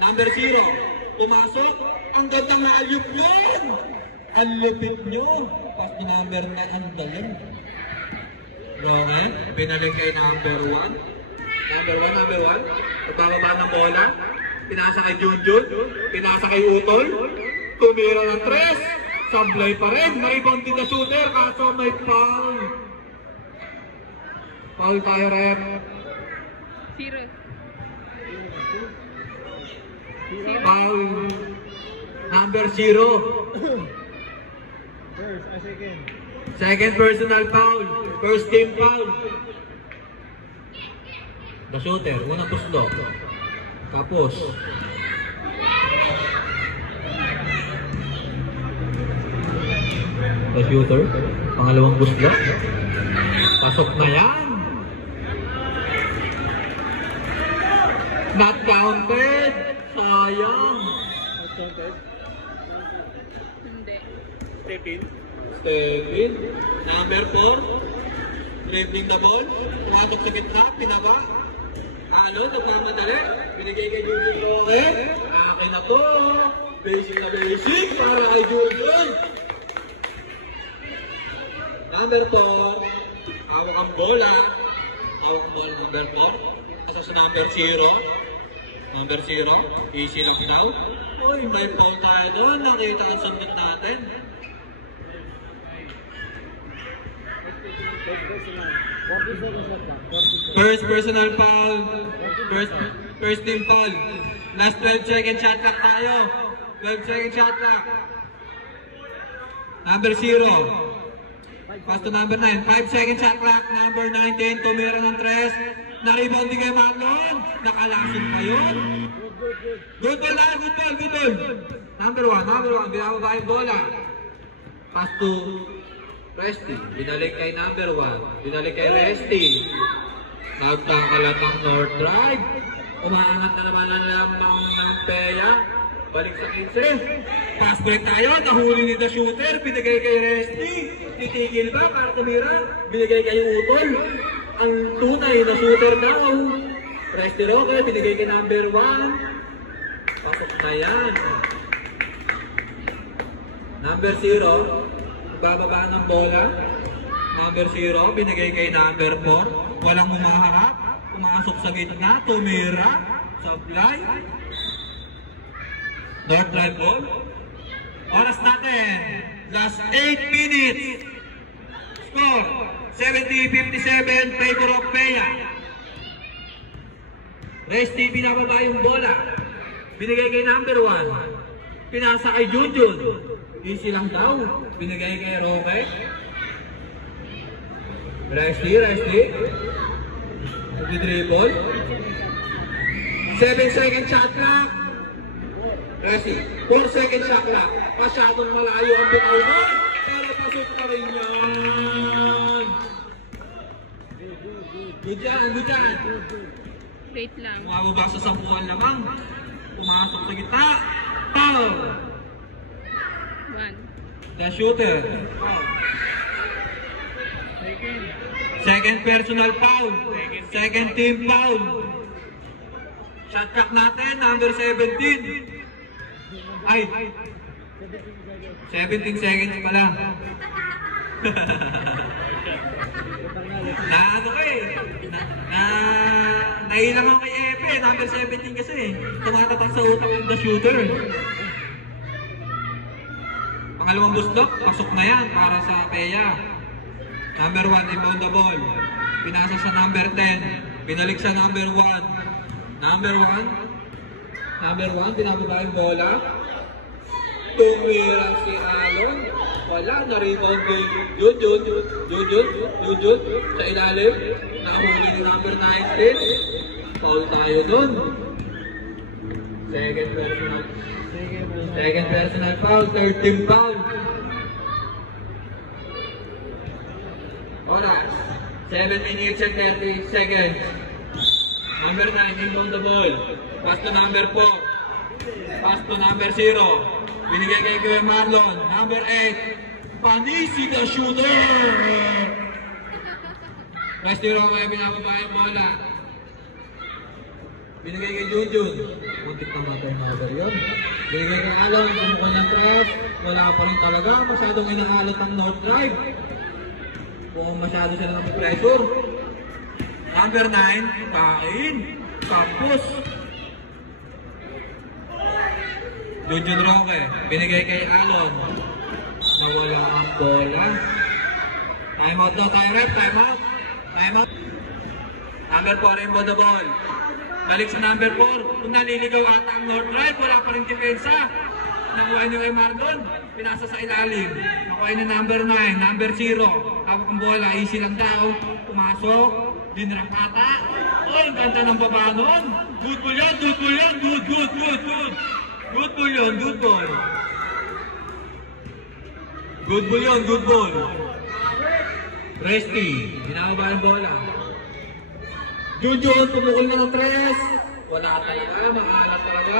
Number 0. Pumasok. Ang ganda nga ayup yun. Ang lupit nyo. Pass to number 9. Ang galing. Roman, pinalik kay number 1. Number 1. Nagbababa ng bola. Pinasa kay Junjun. Pinasa kay Utol. Tumira ng 3. Sablay pa rin. Naibang din na shooter. Kaso may foul. Foul tayo rin. 0. Foul. Number 0. Second personal foul. First team foul. The shooter. Unang tuslo. Tapos. The shooter. Pangalawang tuslo. Pasok na yan. Not counted. Sayang. Not counted. Hindi. Step in. Number 4. Dribbling the ball. Tumatok sa gitna. Pinaba. Nagmamadali. Binigay kay Julian Roque. Akin na to. Basic na basic para kay Julian. Number 4. Hawak ang bola. Number 4. Asa sa number 0. Number 0. Easy lang daw. Uy, may foul tayo doon. Nakita ang sundot natin. First personal foul. First team foul. Last 12 second shot clock tayo. 12 second shot clock. Number 0. Pass to number 9. 5 second shot clock. Number 19. Tumira ng 3. Na-rebound din kay Marlon. Nakalasin pa yun. Good ball na. Good ball. Number 1. Binababa yung bola. Pass to Resty. Binalik kay number 1. Binalik kay Resty. Nagtangkalat ng North Drive. Umaangat na naman ang lamang ng Peya. Balik sa 15. Pass break tayo. Nahuli ni the shooter. Binigay kay Resty. Titigil ba para tumira? Binigay kay Utol. Ang tunay na shooter daw. Resty Roque. Binigay kay number 1. Pasok na yan. Number 0. Bababa ng bola. Number 0, binigay kay number 4. Walang umaharap. Pumasok sa gitna. Tumira. Supply. North drive ball. Oras natin. Last 8 minutes. Score. 70-57. Favor of Peya. Resty, binababa yung bola. Binigay kay number 1. Pinasa kay Junjun. Easy lang daw. Binigay kay Roque. Resty. Nag-dribble. 7 second shot clock. Resty. 4 second shot clock. Masyadong malayo ang bitaw mo. Pero pasok ka rin yan. Good dyan. Wait lang. Umababa sa 10 lamang. Pumasok sa gitna. Foul. 1. The shooter. Second personal foul. Second team foul. Shot clock natin, number 17. Ay, 17 seconds pala. Nailang ako kay Epe, number 17 kasi. Tumatatak sa utak ng the shooter. Pangalawang busdok, pasok na yan para sa Peya. Number 1, inbound the ball. Pinasa sa number 10. Binalik sa number 1. Number 1, binababa yung bola. Tumira si Alon. Wala, na-rebound kay Junjun. Sa ilalim. Nakahuli ni number 19. Foul tayo dun. Second personal foul, third team foul. Oras, 7 minutes and 30 seconds. Number 9, inbound the ball. Pass to number 4. Pass to number 0. Binigay kay Kuya Marlon. Number 8. Panisi the shooter. Resty Roque, binababa yung bola. Binigay kay Junjun. Muntik naman tayo number yun. Binigay kay Alon, pumukol ng tres. Wala pa rin talaga. Masyadong inaalat ang North Drive. Kung masyado sila ng pressure. Number 9, kain. Campus. Junjun Roque. Binigay kay Alon. Nawala ang bola. Time out daw tayo, ref. Time out. Time out. Number 4, inbound the ball. Balik sa number 4. Kung naliligaw ata ang North Drive, wala pa rin depensa. Nakuha niyo kay Marlon. Pinasa sa ilalim. Nakuha niyo number 9, number 0. Tawag ang bola, easy lang daw. Pumasok. Dinrap ata. Oh, ang ganda ng baba nun. Good ball yan, good ball yan. Good, good, good, good. Good ball yun, good ball. Good ball yun, good ball. Resty. Ginagawa ng bola. Junjun, pumukul na ng tres. Wala talaga, makalat talaga.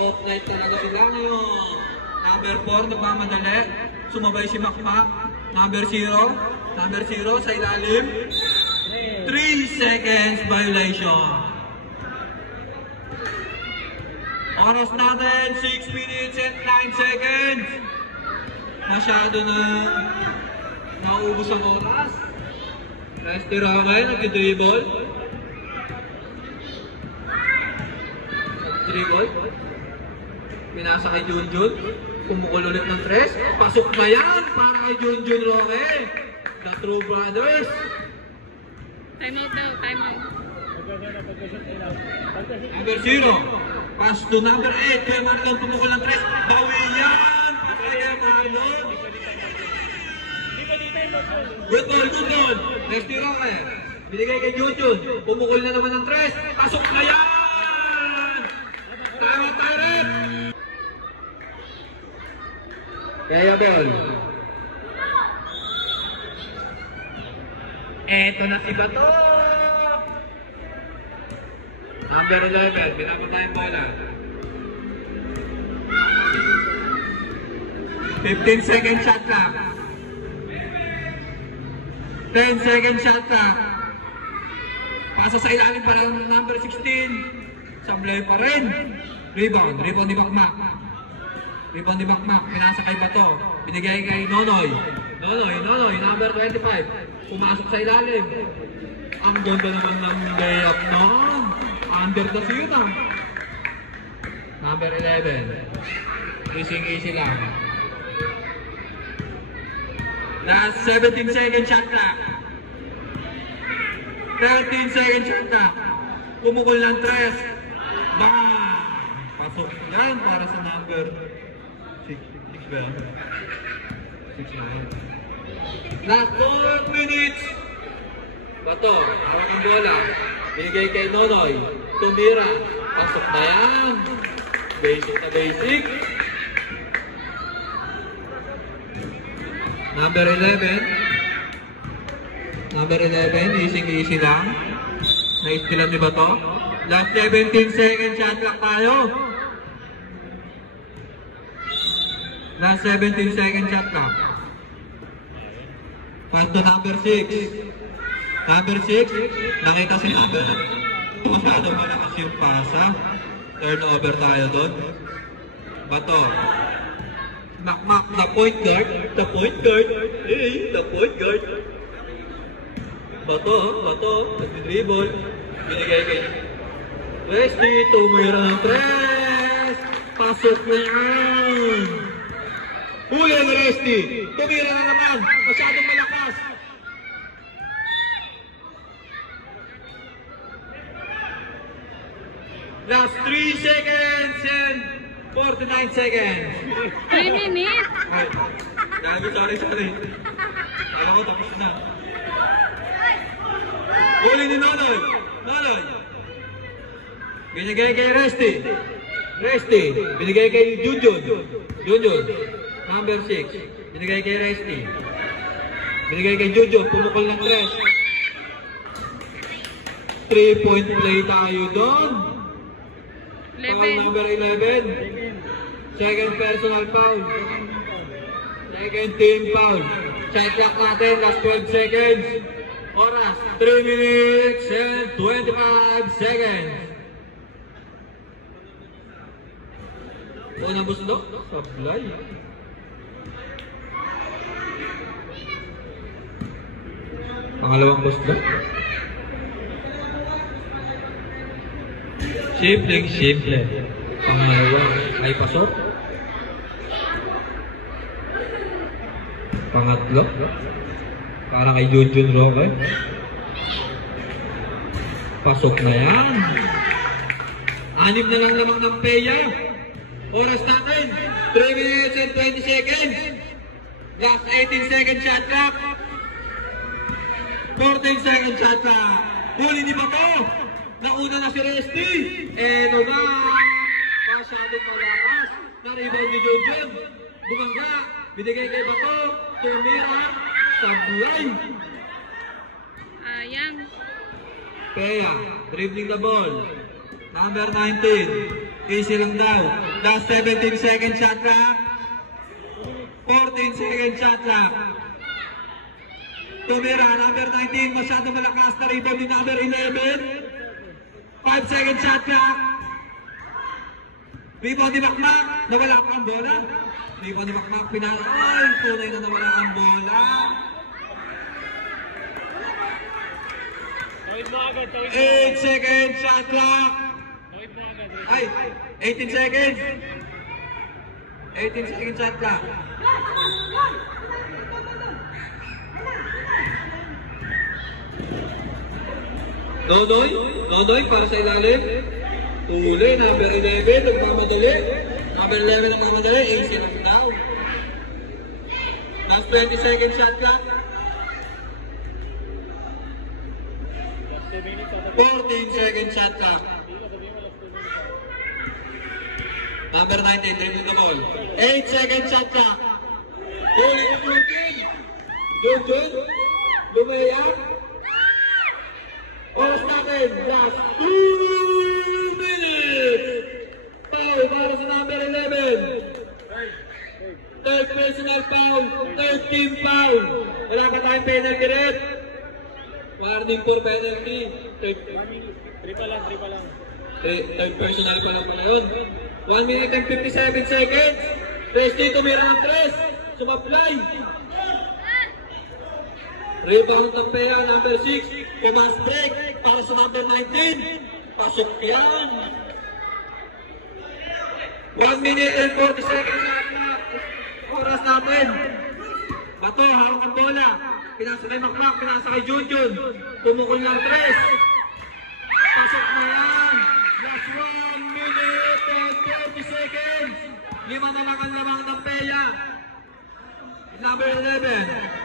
Off night talaga sila ngayon. Number 4, nagmamadali. Sumabay si Makmak. Number 0 sa ilalim. 3 seconds violation. Oras natin, 6 minutes and 9 seconds. Masyado na naubos ang oras. Resty Roque, nag-dribble. Dribble. Pinasa kay Junjun. Pumukul ulit ng tres. Pasok na yan para kay Junjun Roque. The True Brothers. Time out daw, time out. Number 0. Pass to number 8. Kaya Marlon pumukul ng tres. Bawi yan. Kaya Marlon. Good ball, good ball. Resty Roque. Binigay kay Junjun. Pumukul na naman ng tres. Pasok na yan. Tama tayo. Kaya ball. Eto na si Bato. Number 11. Binababa yung bola. 15 second shot clock. 10 second shot clock. Pasa sa ilalim para number 16. Sablay pa rin. Rebound ni Makmak. Rebound ni Makmak. Pinasa kay Bato. Binigay kay Nonoy. Nonoy, number 25. Pumasok sa ilalim. Ang ganda naman ng layup noon. Under the zero. Number 11. Easy lang. Last 17 second shot clock. 13 second shot clock. Pumukul ng tres. Bang! Pasok yan para sa number 6 ba? 6 na yan. Last 4 minutes. Bato, hawak ang bola. Binigay kay Nonoy. Tumira. Pasok na yan. Basic na basic. Number 11. Number 11, easy lang. Na-istilan ni Bato. Last 17 second shot clock tayo. Last 17 second shot clock. Pass to number 6. Number 6, nakita si number. Masyadong malakas yung pasa. Turnover tayo doon. Bato. Makmak, the point guard. The point guard. Hey, the point guard. Bato, nag-dribble. Binigay kay Resty, tumira ng tres. Pasok na yan. Huli ang Resty. Tumira na naman. Masyadong malakas. Last 3 seconds and 49 seconds. 3 minutes? Sorry. Alam ko tapos na. Huli ni Nonoy. Binigay kay Resty. Binigay kay Junjun. Number 6. Binigay kay Resty. Binigay kay Junjun. Pumukol ng tres. 3-point play tayo doon. Foul number 11. Second personal foul. Second team foul. Shot clock natin. Last 12 seconds. Oras, 3 minutes and 25 seconds. Unang buslo, sablay. Pangalawang buslo. Simple. Pangalawa ay pasok. Pangatlo. Para kay Junjun Roque. Pasok na yan. 6 na lang lamang ng peya. Oras natin, 3 minutes and 20 seconds. Last 18 second shot clock. 14 second shot clock. Huli ni Bato. Nauna na si Resty. Eto na. Masyadong malakas. Na-rebound ni Junjun. Bumangga. Binigay kay Bato. Tumira. Sablay. Ayang. Peya. Dribbling the ball. Number 19. Easy lang daw. Last 17 second shot clock. 14 second shot clock. Tumira. Number 19. Masyadong malakas na rebound ni number 11. 5 second shot clock. Rebound ni Makmak. Nawala pa ang bola. Rebound ni Makmak. Ay, tunay na nawala ang bola. 8 second shot clock. Ay, 18 seconds. 18 second shot clock. Nonoy para sa ilalim. Tuli, number 11, nagmamadali. Number 11 nagmamadali, easy lang daw. Last 20 second shot clock. 14 second shot clock. Number 19, dribbling the ball. 8 second shot clock. Huli ni Junjun. Lumayak. Oras natin, last 2 minutes. Foul para sa number 11. Third personal foul, third team foul. Wala pa tayong penalty red. Warning for penalty. Three pa lang. Third personal pa lang pala yun. 1 minute and 57 seconds. Resty tumira ng 3. Sumablay. Rebound ng Peya, number 6. Kemas break para sa number 19. Pasok yan. 1 minute and 40 seconds na oras natin. Bato, hawak ang bola. Pinasa kay Makmak, pinasa kay Junjun. Tumukol ng 3. Pasok na yan. Last 1 minute and 30 seconds. 5 na lang ang lamang ng Peya. Number 11.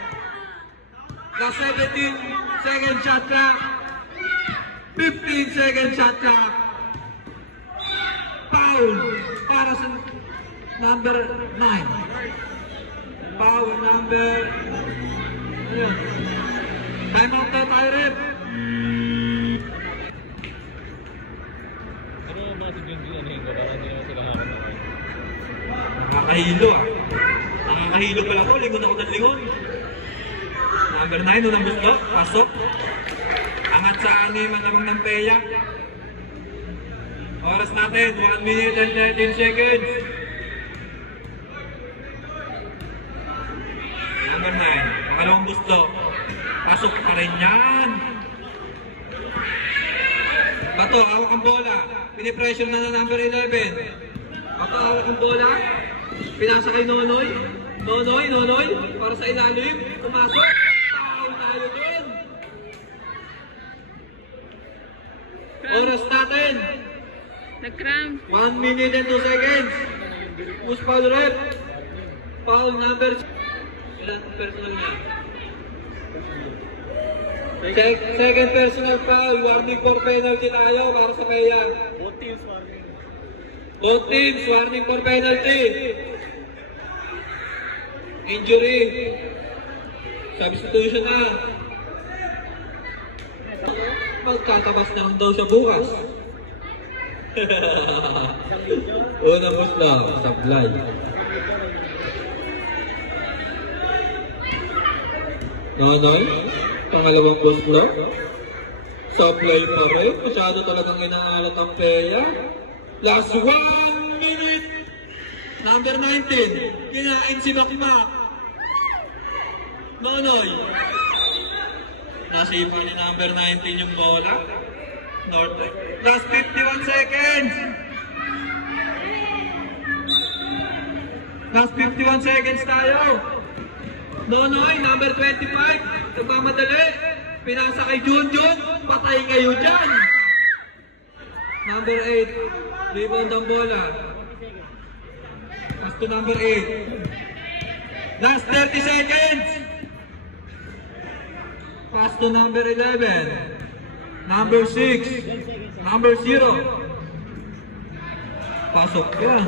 Last 17 second shot clock. 15 second shot clock. Foul para sa number 9. Foul number... Time out na tayo rin. Ano ba si Junjun ano yung para hindi naman sila nakakatawa? Nakakahilo ah. Nakakahilo pala ko. Lingon ako ng lingon. Number 9, unang gusto. Pasok. Angat sa anim ang lamang ng Peya. Oras natin, 1 minute and 13 seconds. Number 9, pangalawang gusto. Pasok pa rin yan. Bato, hawak ang bola. Pinipressure na ng number 11. Bato, hawak ang bola. Pinasa kay Nonoy. Nonoy. Para sa ilalim. Pumasok. Foul tayo din. Oras natin. Nag-cramp. 1 minute and 2 seconds. Who's foul rep? Foul number... Ilan personal niya? Second personal foul. Warning for penalty tayo para sa Peya. Both teams warning for penalty. Injury. Substitution na. Magkatabas na lang daw siya bukas. Unang musla, sablay. Nonoy, pangalawang musla. Sablay pa rin. Masyado talagang inaalat ang Peya. Last 1 minute Number 19. Kinain si Makmak. Nonoy. Nasipa ni number 19 yung bola. North. Last 51 seconds. Last 51 seconds tayo. Nonoy, number 25. Nagmamadali. Pinasa kay Junjun. Patay kayo dyan. Number 8. Rebound ang bola. Pass to number 8. Last 30 seconds. Pass to number 11. Number 6. Number 0. Pasok yan.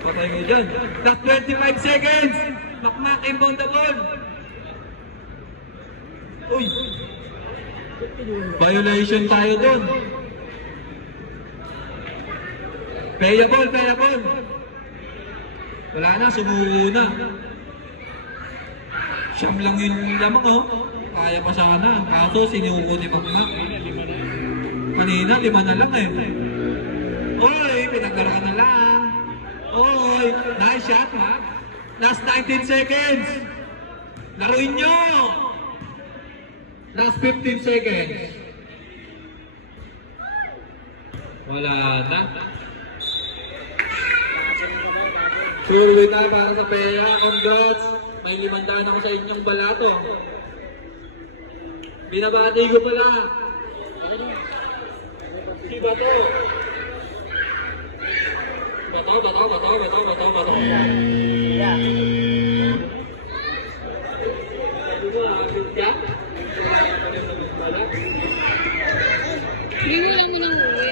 Patay mo dyan. Last 25 seconds. Makmak inbound the ball. Uy. Violation tayo dun. Payable. Wala na, sumuko na. Siyam lang yung lamang, oh. Kaya pa sana. Kaso, sinuko ni Makmak. Kanina, 5 na lang, eh. Oy, pinagkaroon na lang. Oy, nice shot, ha? Last 19 seconds. Laruin nyo. Last 15 seconds. Wala na. Sure win na para sa Peya. Congrats. May 500 ako sa inyong balato. Binabati ko pala. Si Bato. Bato. Hindi lang mo nang uwi.